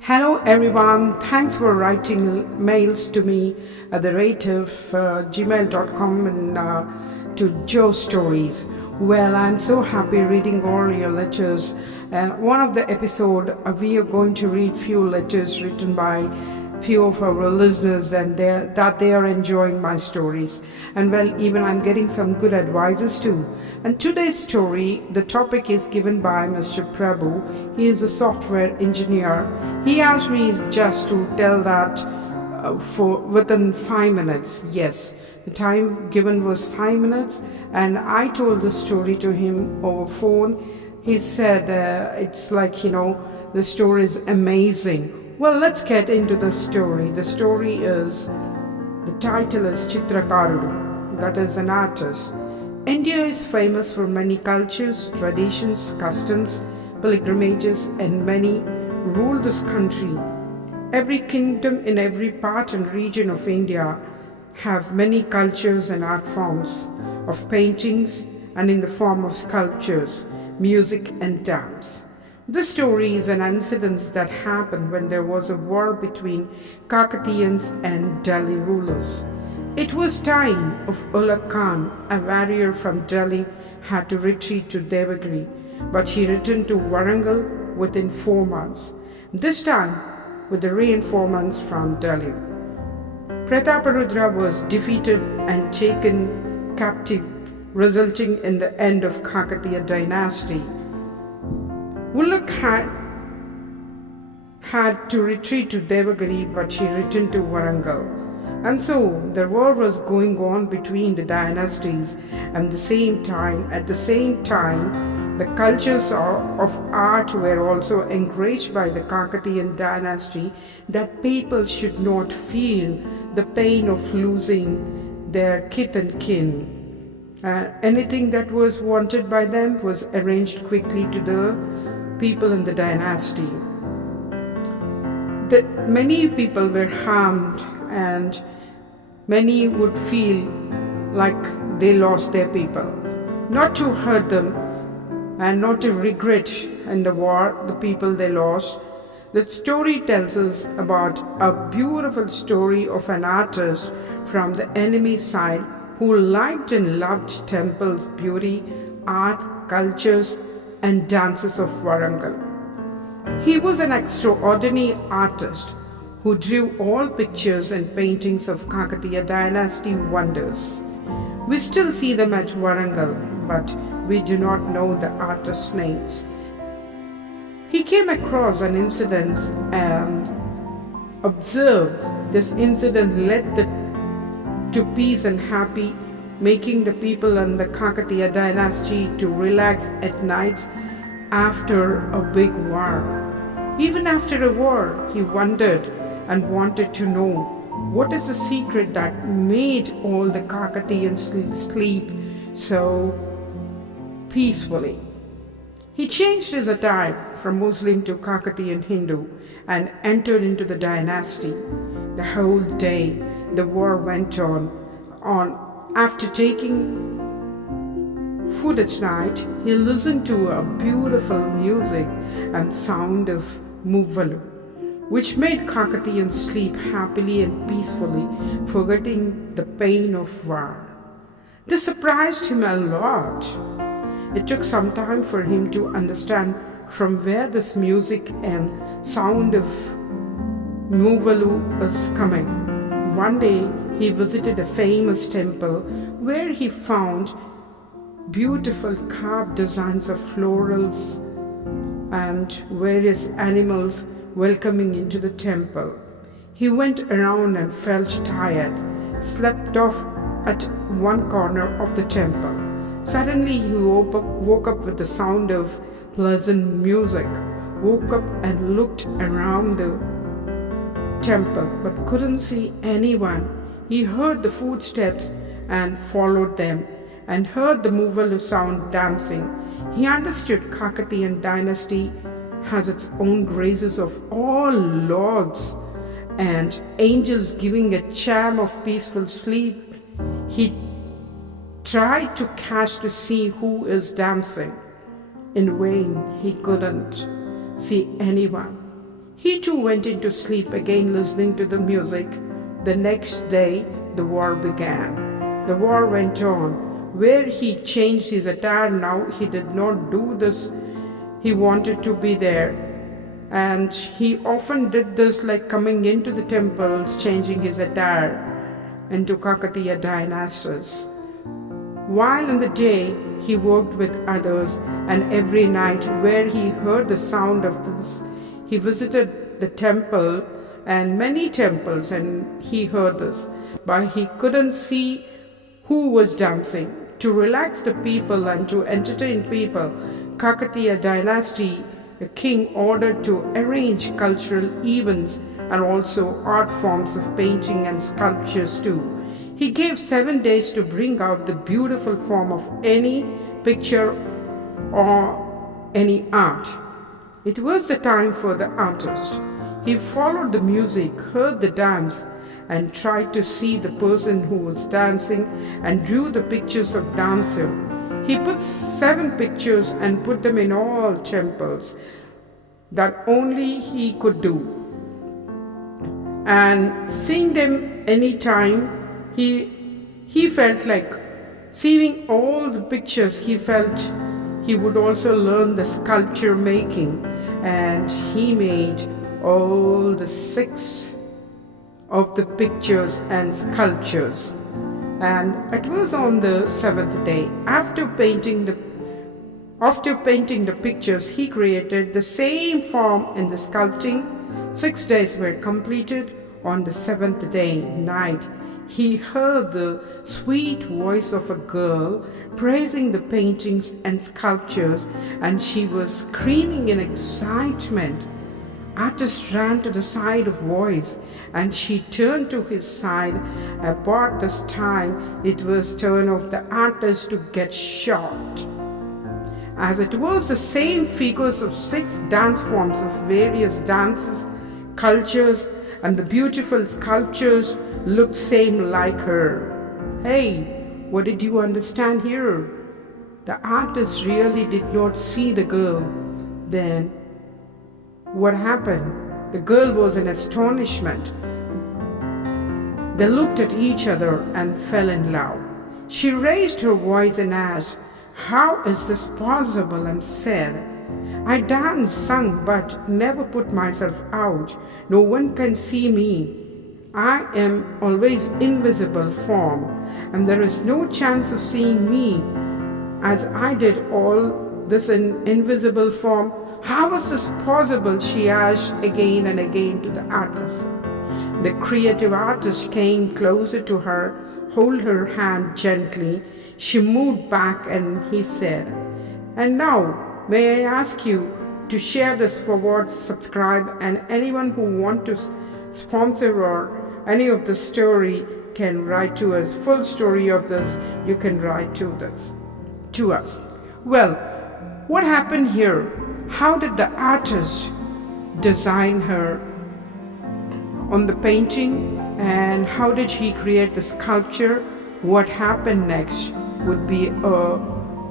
Hello everyone, thanks for writing mails to me at the rate of gmail.com and to Joe Stories. Well, I'm so happy reading all your letters, and one of the episode we are going to read few letters written by few of our listeners, and they are enjoying my stories. And well, even I'm getting some good advices too. And today's story, the topic is given by Mr. Prabhu. He is a software engineer. He asked me just to tell that for within 5 minutes. Yes, the time given was 5 minutes, and I told the story to him over phone. He said it's like the story is amazing. Well, let's get into the story. The title is Chitrakarudu, that is an artist. India is famous for many cultures, traditions, customs, pilgrimages, and many rule this country. Every kingdom in every part and region of India have many cultures and art forms of paintings and in the form of sculptures, music and dance. This story is an incident that happened when there was a war between Kakatiyans and Delhi rulers. It was time of Ulugh Khan, a warrior from Delhi, had to retreat to Devagiri, but he returned to Warangal within 4 months, this time with the reinforcements from Delhi. Prataparudra was defeated and taken captive, resulting in the end of Kakatiya Dynasty. Ulugh had to retreat to Devagiri, but he returned to Warangal. And so the war was going on between the dynasties, and at the same time, the cultures of art were also encouraged by the Kakatiyan dynasty that people should not feel the pain of losing their kith and kin. Anything that was wanted by them was arranged quickly to the people in the dynasty. Many people were harmed, and many would feel like they lost their people. Not to hurt them and not to regret in the war the people they lost. The story tells us about a beautiful story of an artist from the enemy side who liked and loved temples, beauty, art, cultures, and dances of Warangal. He was an extraordinary artist who drew all pictures and paintings of Kakatiya dynasty wonders. We still see them at Warangal, but we do not know the artists' names. He came across an incident and observed this incident led to peace and happy, making the people in the Kakatiya dynasty to relax at nights after a big war. Even after a war, he wondered and wanted to know what is the secret that made all the Kakatiyans sleep so peacefully. He changed his attire from Muslim to Kakatiyan Hindu and entered into the dynasty. The whole day the war went on. After taking food at night, he listened to a beautiful music and sound of muvalu, which made Kakatiyans sleep happily and peacefully, forgetting the pain of war. This surprised him a lot. It took some time for him to understand from where this music and sound of muvalu is coming. One day he visited a famous temple where he found beautiful carved designs of florals and various animals welcoming into the temple. He went around and felt tired, slept off at one corner of the temple. Suddenly he woke up with the sound of pleasant music, woke up and looked around the temple but couldn't see anyone. He heard the footsteps and followed them and heard the muvalu sound dancing. He understood Kakatiyan dynasty has its own graces of all lords and angels giving a charm of peaceful sleep. He tried to catch to see who is dancing. In vain, he couldn't see anyone. He too went into sleep again, listening to the music. The next day, the war began. The war went on. Where he changed his attire now, he did not do this. He wanted to be there. And he often did this, like coming into the temples, changing his attire into Kakatiya dynasties. While in the day, he worked with others, and every night where he heard the sound of this, he visited the temple and many temples, and he heard this, but he couldn't see who was dancing. To relax the people and to entertain people, Kakatiya dynasty, the king ordered to arrange cultural events and also art forms of painting and sculptures too. He gave 7 days to bring out the beautiful form of any picture or any art. It was the time for the artist. He followed the music, heard the dance, and tried to see the person who was dancing and drew the pictures of dancer. He put 7 pictures and put them in all temples that only he could do. And seeing them anytime, he felt like seeing all the pictures, he felt he would also learn the sculpture making, and he made all the 6 of the pictures and sculptures. And it was on the 7th day, after painting the pictures, he created the same form in the sculpting. 6 days were completed. On the 7th day night, he heard the sweet voice of a girl praising the paintings and sculptures, and she was screaming in excitement. Artist ran to the side of voice, and she turned to his side. About this time, it was turn of the artist to get shot. As it was the same figures of 6 dance forms of various dances, cultures, and the beautiful sculptures looked same like her. Hey, what did you understand here? The artist really did not see the girl. Then what happened? The girl was in astonishment. They looked at each other and fell in love. She raised her voice and asked, "How is this possible?" and said, "I danced, sung, but never put myself out. No one can see me. I am always invisible form, and there is no chance of seeing me. As I did all this in invisible form, how was this possible?" she asked again and again to the artist. The creative artist came closer to her, held her hand gently. She moved back and he said, "And now, may I ask you to share this forward, subscribe, and anyone who wants to sponsor or any of the story can write to us. Full story of this, you can write to us. Well, what happened here? How did the artist design her on the painting, and how did he create the sculpture? What happened next would be a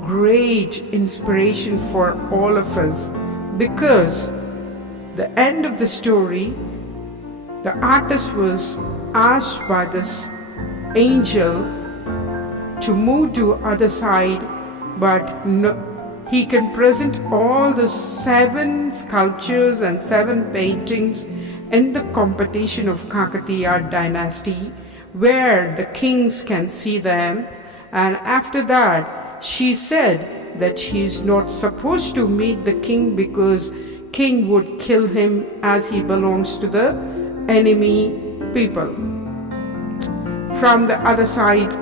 great inspiration for all of us, because the end of the story, the artist was asked by this angel to move to other side, but no, he can present all the 7 sculptures and 7 paintings in the competition of Kakatiya dynasty, where the kings can see them. And after that, she said that he is not supposed to meet the king, because king would kill him, as he belongs to the enemy people. From the other side,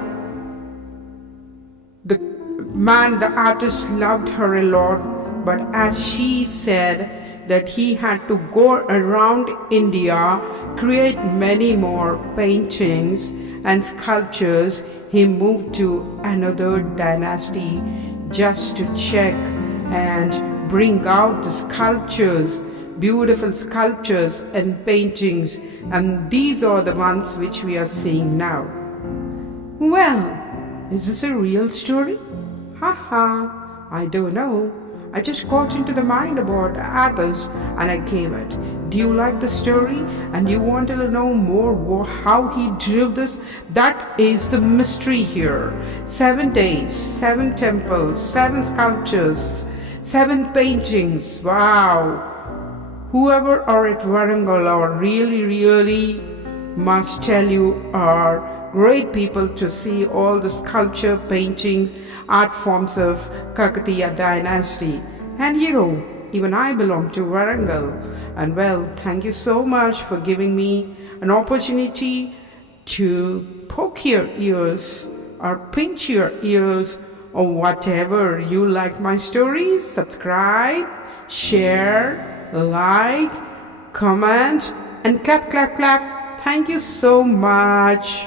the artist loved her a lot, but as she said that he had to go around India, create many more paintings and sculptures, he moved to another dynasty just to check and bring out the sculptures, beautiful sculptures and paintings, and these are the ones which we are seeing now. Well, is this a real story? Haha, I don't know. I just got into the mind about Atlas and I gave it. Do you like the story and you wanted to know more how he drew this? That is the mystery here. 7 days, 7 temples, 7 sculptures, 7 paintings. Wow. Whoever are at Warangal are really must tell you are great people to see all the sculpture, paintings, art forms of Kakatiya Dynasty. And even I belong to Warangal. And well, thank you so much for giving me an opportunity to poke your ears or pinch your ears or whatever you like my stories. Subscribe, share, like, comment, and clap. Thank you so much.